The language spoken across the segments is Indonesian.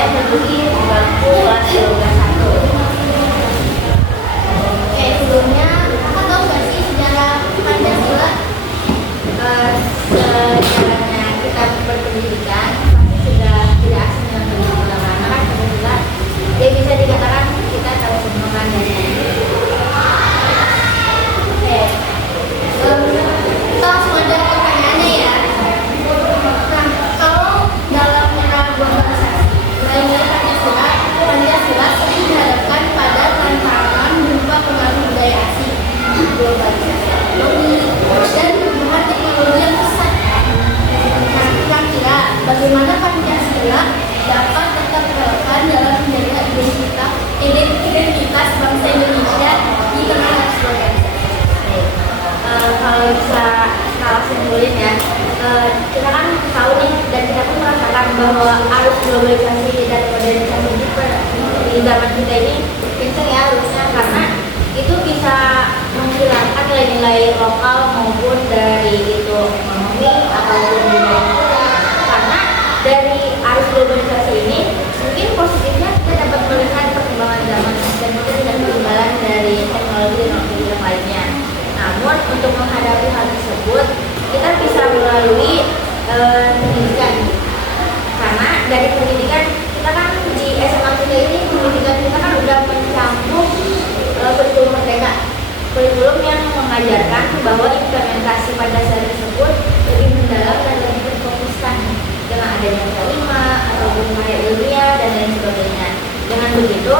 saya berdiri di bangku kelas 12 1. Oke, sebelumnya kakak tahu nggak sih sejarah Pancasila? Sejarahnya kita berpendidikan pasti sudah tidak asing dengan Pancasila, karena kan Pancasila ya bisa dikatakan kita tahu semua kan dari Oke, kita langsung aja ke pertanyaannya ya. Nah, kalau dalam era globalisasi, nilai-nilai Pancasila sering dihadapkan pada tantangan berupa pengaruh budaya asing, globalisasi ekonomi, dan perubahan teknologi yang pesat. Nah, kira-kira bagaimana Pancasila dapat tetap relevan dalam menjaga identitas bangsa Indonesia di tengah arus globalisasi? kalau bisa salah simpulin ya, kita kan tahu nih dan kita pun merasakan bahwa arus globalisasi dan modernisasi di zaman kita ini kenceng ya arusnya, karena itu bisa menghilangkan nilai-nilai lokal maupun dari itu ekonomi ataupun budaya. Karena dari arus globalisasi ini mungkin positifnya kita dapat melihat perkembangan zaman dan mungkin tidak ketinggalan dari teknologi yang lainnya. Namun untuk menghadapi hal tersebut kita bisa melalui pendidikan, karena dari pendidikan kita kan di SMA kita ini pendidikan kita kan udah mencakup kurikulum merdeka, kurikulum yang mengajarkan bahwa implementasi Pancasila tersebut lebih mendalam dan lebih terfokuskan dengan adanya kelima ataupun karya ilmiah dan lain sebagainya. Dengan begitu,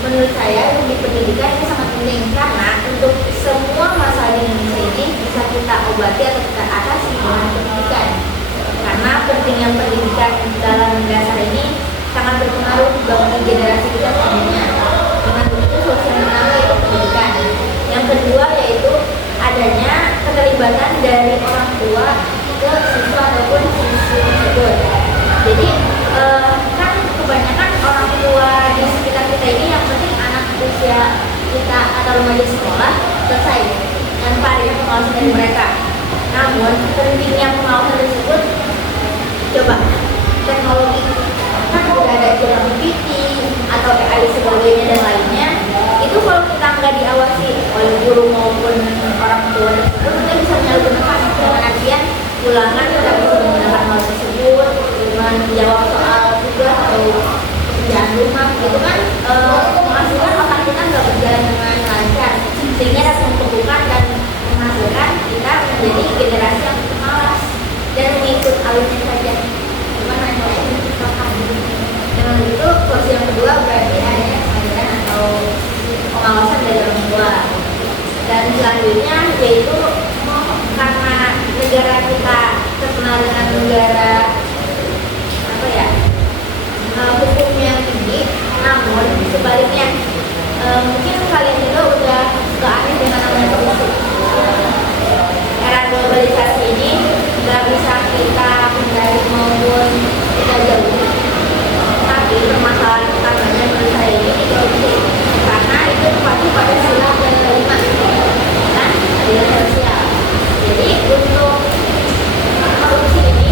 menurut saya di pendidikan ini sangat penting, karena untuk semua masalah di Indonesia ini bisa kita obati atau kita atasi dengan pendidikan. Karena pentingnya pendidikan dalam dasar ini sangat berpengaruh bagi generasi kita selanjutnya. Dengan begitu, solusi yang pertama yaitu pendidikan. Yang kedua yaitu adanya keterlibatan dari orang tua ke siswa ataupun siswi tersebut. Jadi kan kebanyakan orang tua di sekitar kita ini yang penting anak usia kita atau remaja sekolah selesai tanpa adanya pengawasan dari mereka. Namun pentingnya pengawasan tersebut, coba teknologi kan udah ada GPT atau AI sebagainya dan lainnya, itu kalau kita nggak diawasi oleh guru maupun orang tua tersebut, kita bisa menyalahgunakan dengan artian ulangan kita bisa menggunakan hal tersebut dengan menjawab soal tugas atau pekerjaan rumah gitu kan, menghasilkan otak kita nggak berjalan dengan lancar, sehingga dapat membutuhkan dan menghasilkan kita menjadi generasi yang malas dan mengikut alurnya saja. Gimana ini kita dengan itu, porsi yang kedua berarti adanya kesadaran atau pengawasan dari orang tua. Dan selanjutnya yaitu karena negara kita terkenal dengan negara apa ya, hukum yang tinggi, namun sebaliknya mungkin kalian juga udah gak aneh dengan namanya korupsi. Era globalisasi ini gak bisa kita hindari maupun kita jauhi, tapi permasalahan utamanya menurut saya ini di korupsi, karena itu terpacu pada sila dan kelima kan adil sosial. Jadi untuk korupsi ini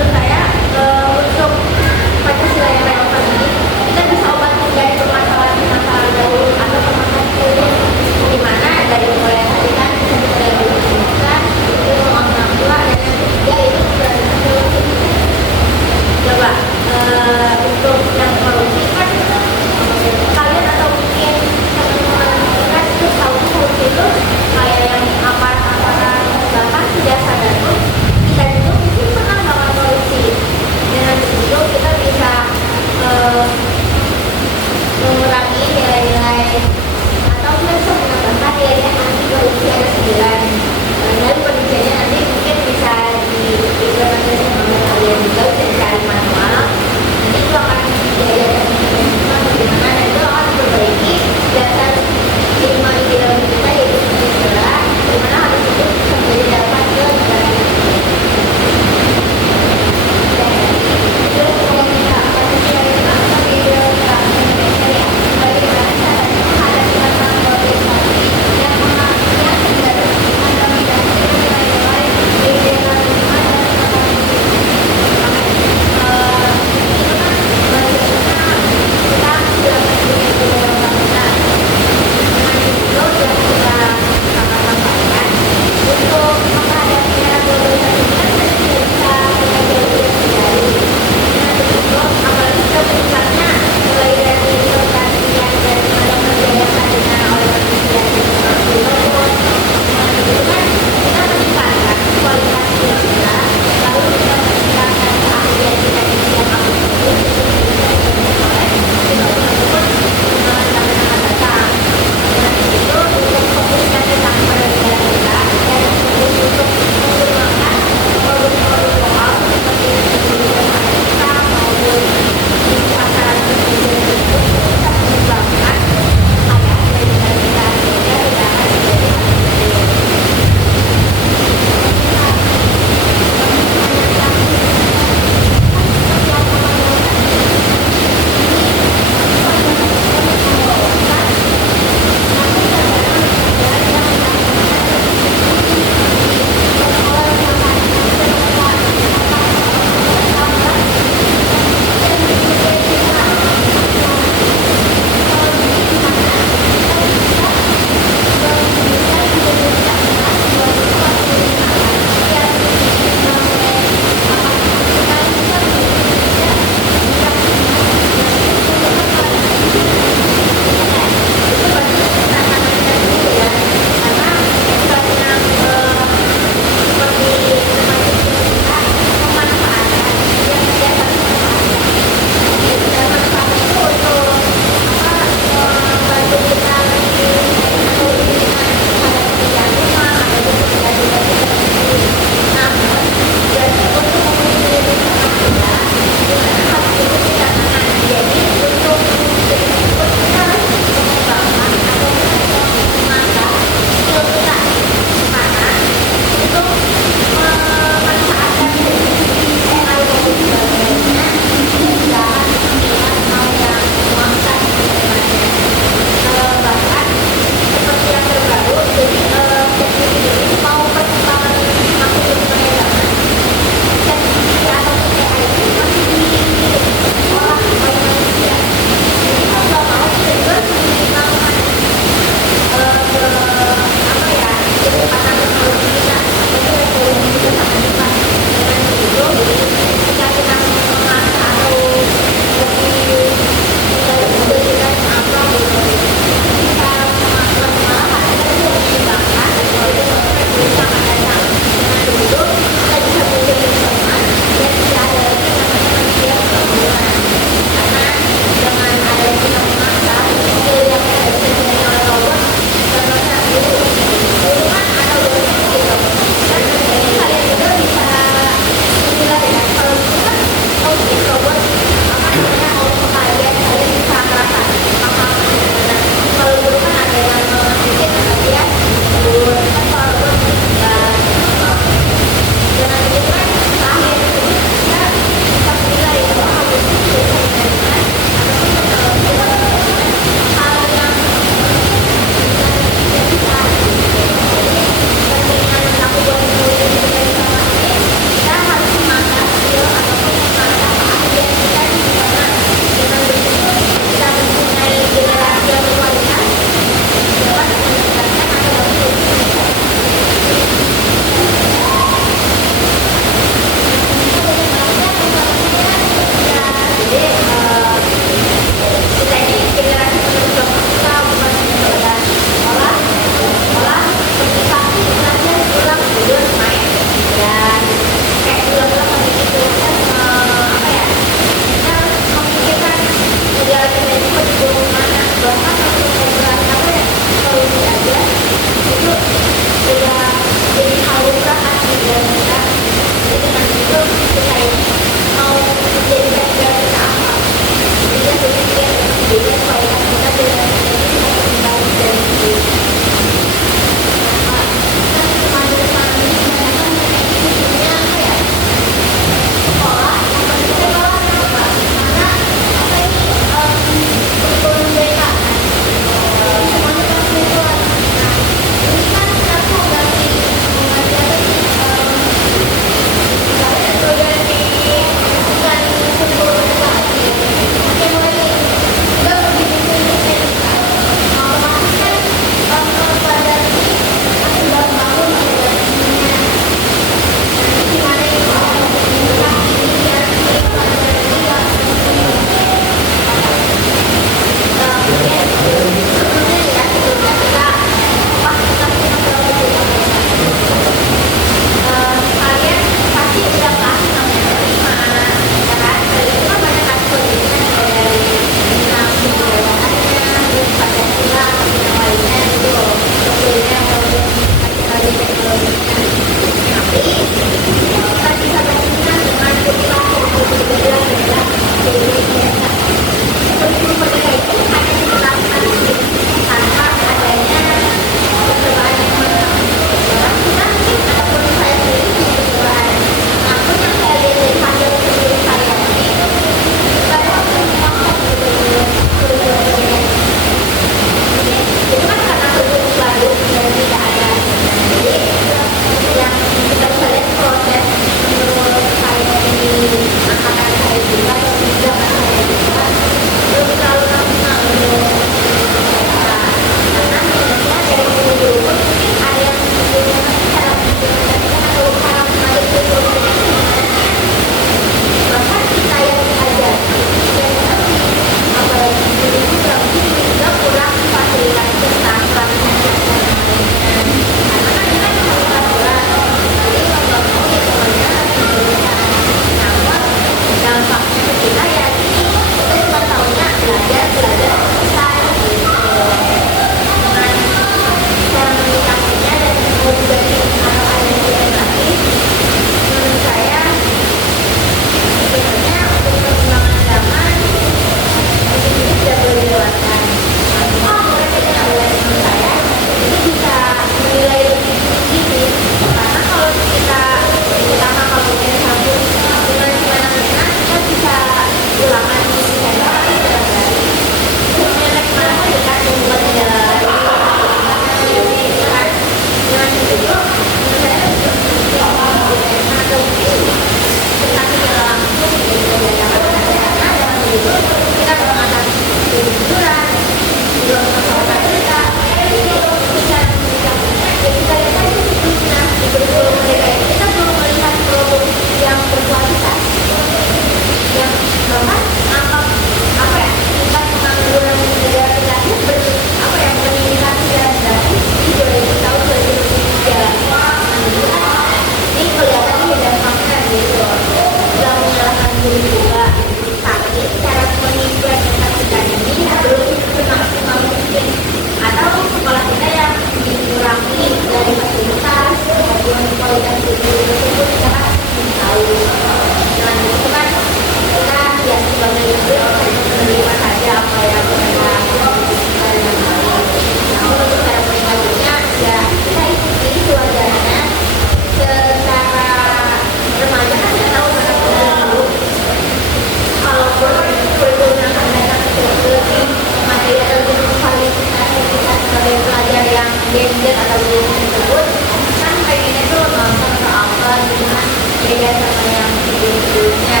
beda sama yang sebelumnya.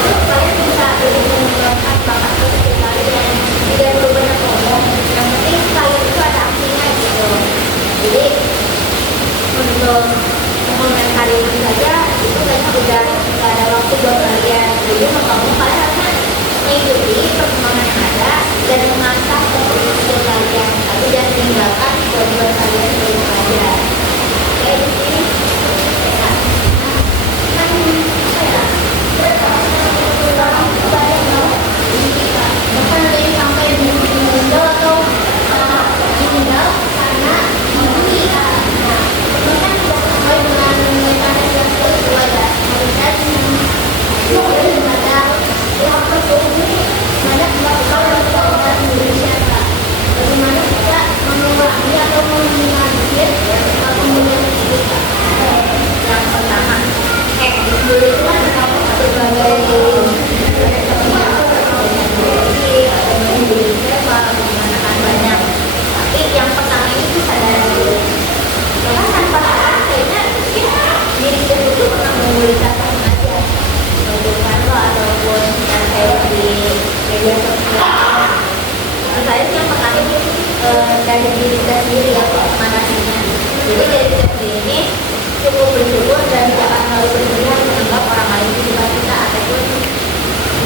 Terus kalian bisa lebih mengembangkan bakat kecil kalian, tidak perlu banyak ngomong, yang penting kalian itu ada aksinya gitu. Jadi untuk mengomentari itu saja itu kayaknya udah gak ada waktu buat kalian. Jadi mau kamu kalian harusnya mengikuti perkembangan yang ada dan mengasah kemampuan kalian, tapi jangan meninggalkan kemampuan kalian sebagai pelajar. Oke, di sini nah, kan apa ya? Bahkan ada yang sampai ditinggal atau ditinggal karena membeli. Nah, ini kan tidak sesuai dengan cara yang sesuai ya. Harusnya daripada yang ini banyak bakal orang Indonesia Kak. Bagaimana kita mengurangi atau meminimalisir penggunaan itu Kak? Yang pertama, dulu itu kan kamu berbagai menggunakan banyak. Tapi yang pertama ini sadar dulu. Karena tanpa sadar kayaknya mungkin diri kita itu pernah memulihkan aja. Bukan lo ataupun kayak di media sosial. Saya sih yang pertama itu dari diri kita sendiri ya manasinya. Jadi dari kita sendiri ini cukup bersyukur dan jangan terlalu berlebihan menganggap orang lain di depan kita ataupun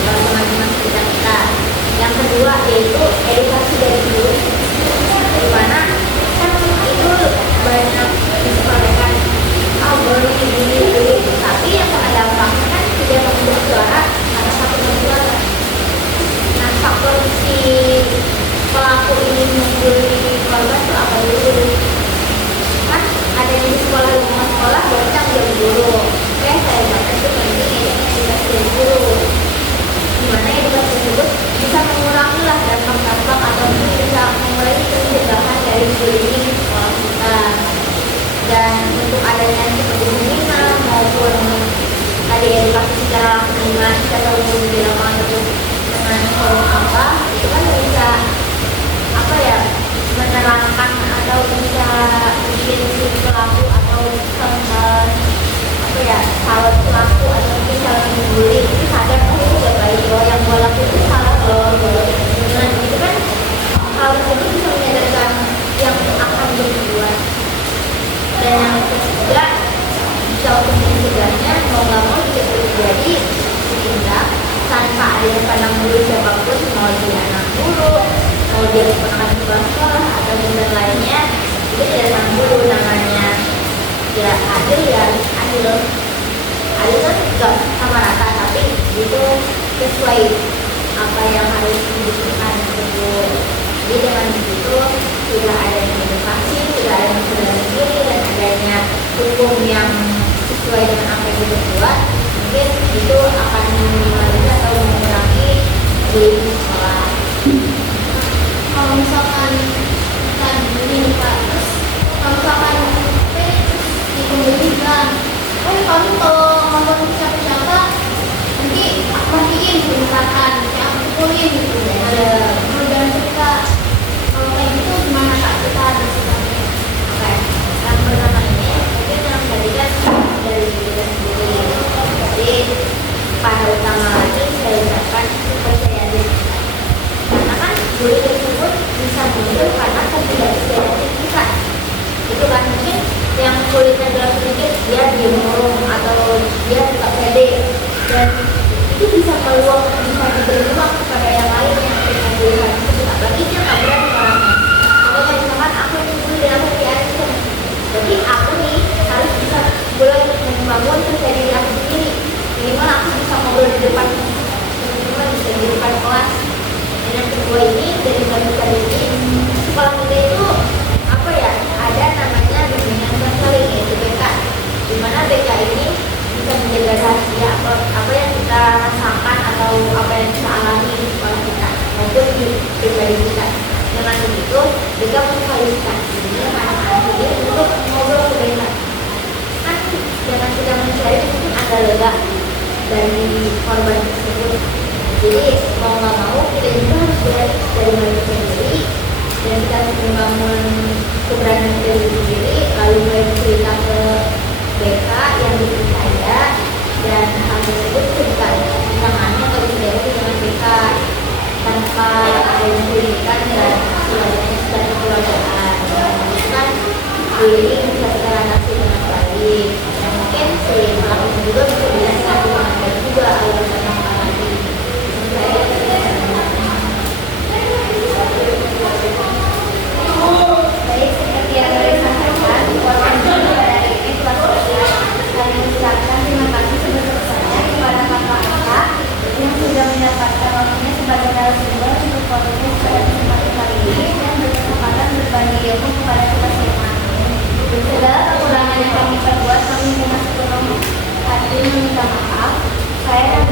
teman-teman sekitar kita. Yang kedua yaitu edukasi dari diri, di mana kan itu banyak disampaikan boleh ini, tapi yang kena dampaknya kan tidak membuat suara atau satu suara. Nah faktor si pelaku ini membuli korban itu apa dulu? Kan adanya di sekolah lingkungan sekolah berarti tanggung jawab guru. Oke, saya baca itu penting edukasi dari guru. Dimana edukasi tersebut bisa mengurangi lah dampak-dampak atau bisa mengurangi pencegahan dari bullying di sekolah kita. Dan untuk adanya seperti seminar maupun tadi edukasi secara langsung dengan kita tahu di lapangan tersebut dengan forum apa itu kan bisa apa ya menerangkan atau bisa bikin si pelaku atau apa ya calon pelaku atau mungkin calon membuli itu sadar oh itu gak baik loh yang gue lakuin itu salah loh dengan itu kan hal tersebut bisa menyadarkan yang akan berbuat. Dan yang ketiga bisa untuk mencegahnya mau nggak mau tidak terjadi sehingga tanpa adanya pandang bulu siapapun mau dia anak guru mau dia keponakan kepala sekolah atau benda lainnya itu tidak pandang bulu namanya ya adil kan nggak sama rata tapi itu sesuai apa yang harus dibutuhkan tersebut. Jadi dengan begitu sudah adanya edukasi, sudah adanya kesadaran diri dan adanya hukum yang sesuai dengan apa yang kita buat, mungkin itu akan meminimalisir atau mengurangi bullying di sekolah. Kalau misalkan tadi ini Pak, terus kalau misalkan dikembalikan, kamu kalau ngomong siapa-siapa nanti aku matiin misalkan yang pukulin gitu ada dan kita kalau kayak gitu gimana Kak kita harus Oke, yang pertama ini mungkin yang tadi kan dari diri kita sendiri. Jadi pada utama lagi saya ucapkan percaya diri. Karena kan bullying tersebut bisa muncul karena ketidakpercayaan kita. Itu kan mungkin yang kulitnya gelap sedikit dia diem murung atau dia tidak pede dan itu bisa meluap bisa diberi ruang kepada yang lain yang punya pilihan tersebut apalagi dia nggak berani orangnya. Kalau misalkan aku yang dulu dan aku diancam, jadi aku nih harus bisa mulai membangun percaya diri aku sendiri. Minimal aku bisa ngobrol di depan teman-teman, bisa di depan kelas. Dan yang kedua ini dari belajar ini sekolah kita itu apa ya ada namanya bimbingan konseling yaitu BK, di mana BK ini bisa menjaga rahasia apa yang kita rasakan atau apa yang kita alami di sekolah kita maupun di pribadi kita. Dengan begitu BK memfasilitasi anak-anak ini untuk ngobrol ke BK. Kan dengan kita mencari mungkin ada lega dari korban tersebut. Jadi mau nggak mau kita juga harus belajar dari mereka sendiri dan kita harus membangun keberanian dari diri sendiri lalu mulai cerita ke BK yang dipercaya ini bisa terrealisasi dengan baik. Dan mungkin si pelakunya juga bisa dijelaskan dengan baik juga alasan apa nanti. Baik, seperti yang saya sampaikan, informasi pada hari ini telah selesai. Kami mengucapkan terima kasih sebesar-besarnya kepada Kakak Eka yang sudah mendapatkan waktunya sebagai narasumber untuk podcast pada kesempatan kali ini dan berkesempatan berbagi ilmu kepada kita semua. Segala kekurangan yang kami perbuat, kami dengan sepenuh hati meminta maaf. Saya dan